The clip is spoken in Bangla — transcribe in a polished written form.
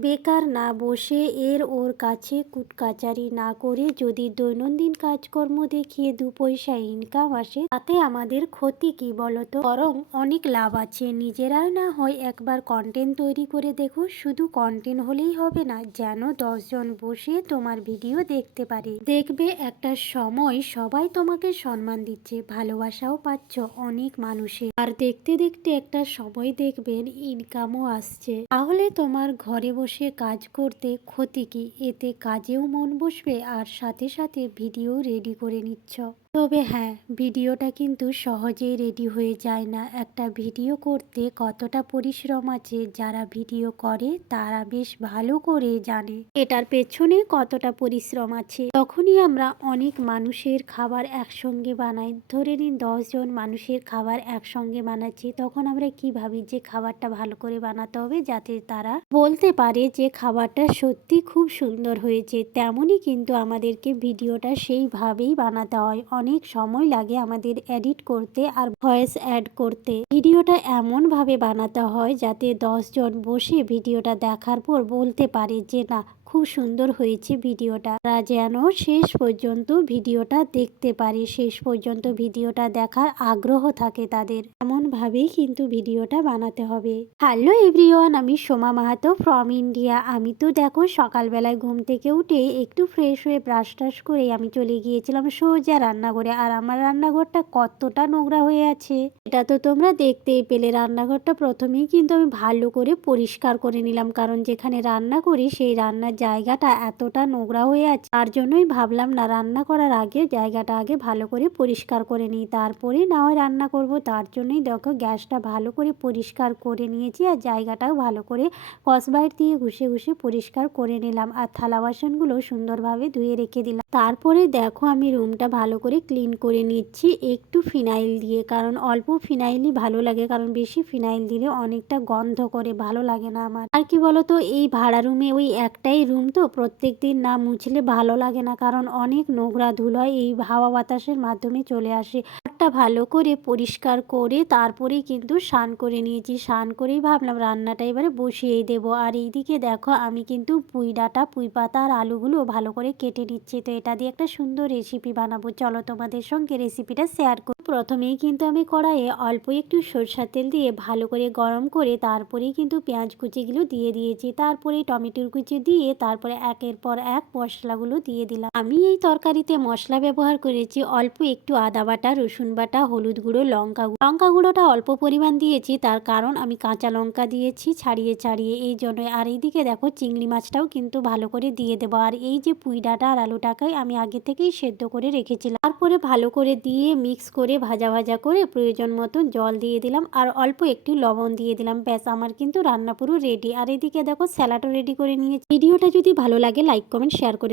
বেকার না বসে এর ওর কাছে কুটকাচারি না করে যদি দৈনন্দিন কাজকর্ম দেখিয়ে দু পয়সা ইনকাম আসে তাতে আমাদের ক্ষতি কি বলতো? বরং অনেক লাভ আছে। নিজেরাই না হয় একবার কন্টেন্ট তৈরি করে দেখো। শুধু কন্টেন্ট হলেই হবে না, যেন 10 জন বসে তোমার ভিডিও দেখতে পারে। দেখবে একটা সময় সবাই তোমাকে সম্মান দিচ্ছে, ভালোবাসাও পাচ্ছ অনেক মানুষের। আর দেখতে দেখতে একটা সময় দেখবেন ইনকামও আসছে। তাহলে তোমার ঘরে বসে কাজ করতে ক্ষতি কি? এতে কাজেও মন বসবে আর সাথে সাথে ভিডিও রেডি করে নিচ্ছ। তবে হ্যাঁ, ভিডিওটা কিন্তু সহজেই রেডি হয়ে যায় না। একটা ভিডিও করতে কতটা পরিশ্রম আছে যারা ভিডিও করে তারা বেশ ভালো করে জানে এটার পেছনে কতটা পরিশ্রম আছে। তখনই আমরা অনেক মানুষের খাবার একসঙ্গে বানাই। ধরে নিন 10 জন মানুষের খাবার একসঙ্গে বানাচ্ছি, তখন আমরা কি ভাবি যে খাবারটা ভালো করে বানাতে হবে যাতে তারা বলতে পারে যে খাবারটা সত্যি খুব সুন্দর হয়েছে। তেমনই কিন্তু আমাদেরকে ভিডিওটা সেইভাবেই বানাতে হয়। অনেক সময় লাগে আমাদের এডিট করতে আর ভয়েস অ্যাড করতে। ভিডিওটা এমনভাবে বানাতে হয় যাতে 10 জন বসে ভিডিওটা দেখার পর বলতে পারে যে না, খুব সুন্দর হয়েছে ভিডিওটা। তারা যেন শেষ পর্যন্ত ভিডিওটা দেখতে পারে, শেষ পর্যন্ত ভিডিওটা দেখার আগ্রহ থাকে তাদের। এমন ভাবেই কিন্তু ভিডিওটা বানাতে হবে। হ্যালো এভরিওয়ান, আমি সোমা মাহাতো ফ্রম ইন্ডিয়া। আমি তো দেখো সকালবেলায় ঘুম থেকে উঠে একটু ফ্রেশ হয়ে ব্রাশ টাশ করে আমি চলে গিয়েছিলাম সোজা রান্নাঘরে। আর আমার রান্নাঘরটা কতটা নোংরা হয়ে আছে এটা তো তোমরা দেখতেই পেলে। রান্নাঘরটা প্রথমেই কিন্তু আমি ভালো করে পরিষ্কার করে নিলাম, কারণ যেখানে রান্না করি সেই রান্নার জায়গাটা এতটা নোংরা হয়ে আছে। তার জন্যই ভাবলাম না, রান্না করার আগে জায়গাটা আগে ভালো করে পরিষ্কার করে নিই, তারপরে না হয় রান্না করব। তার জন্যই দেখো গ্যাসটা ভালো করে পরিষ্কার করে নিয়েছি আর জায়গাটাও ভালো করে স্কচব্রাইট দিয়ে ঘষে ঘষে পরিষ্কার করে নিলাম। আর থালা বাসনগুলো সুন্দরভাবে ধুয়ে রেখে দিলাম। তারপরে দেখো আমি রুমটা ভালো করে ক্লিন করে নিচ্ছি একটু ফিনাইল দিয়ে, কারণ অল্প ফিনাইলই ভালো লাগে, কারণ বেশি ফিনাইল দিলে অনেকটা গন্ধ করে, ভালো লাগে না আমার। আর কি বলতো, এই ভাড়া রুমে ওই একটাই রুম তো প্রত্যেক দিন না মুছলে ভালো লাগে না, কারণ অনেক নোংরা ধুলো এই হাওয়া বাতাসের মাধ্যমে চলে আসে। ঘরটা ভালো করে পরিষ্কার করে তারপরেই কিন্তু স্নান করে নিয়েছি। স্নান করেই ভাবলাম রান্নাটা এবারে বসিয়ে দেবো। আর এইদিকে দেখো আমি কিন্তু পুঁই ডাঁটা, পুঁই পাতা আর আলুগুলো ভালো করে কেটে নিচ্ছি। তো এটা দিয়ে একটা সুন্দর রেসিপি বানাবো, চলো তোমাদের সঙ্গে রেসিপিটা শেয়ার করি। প্রথমেই কিন্তু আমি কড়াইয়ে অল্প একটু সরষের তেল দিয়ে ভালো করে গরম করে তারপরেই কিন্তু পেঁয়াজ কুচিগুলো দিয়ে দিয়েছি। তারপরে টমেটোর কুচি দিয়ে তারপরে একের পর এক মশলাগুলো দিয়ে দিলাম। আমি এই তরকারিতে মশলা ব্যবহার করেছি অল্প একটু আদা বাটা, রসুন বাটা, হলুদ গুঁড়ো, লঙ্কা গুঁড়োটা অল্প পরিমাণ দিয়েছি, তার কারণ আমি কাঁচা লঙ্কা দিয়েছি ছাড়িয়ে ছাড়িয়ে, এই জন্যই। আর এইদিকে দেখো চিংড়ি মাছটাও কিন্তু ভালো করে দিয়ে দেবো। আর এই যে পুঁই ডাঁটা আর আলুটাকে আমি আগে থেকেই সেদ্ধ করে রেখেছিলাম, তারপরে ভালো করে দিয়ে মিক্স করে ভাজা ভাজা করে প্রয়োজন মতো জল দিয়ে দিলাম আর অল্প একটু লবণ দিয়ে দিলাম। ব্যাস, আমার কিন্তু রান্না পুরো রেডি। আর এদিকে দেখো স্যালাডও রেডি করে নিয়েছি। ভিডিওটা যদি ভালো লাগে লাইক কমেন্ট শেয়ার করে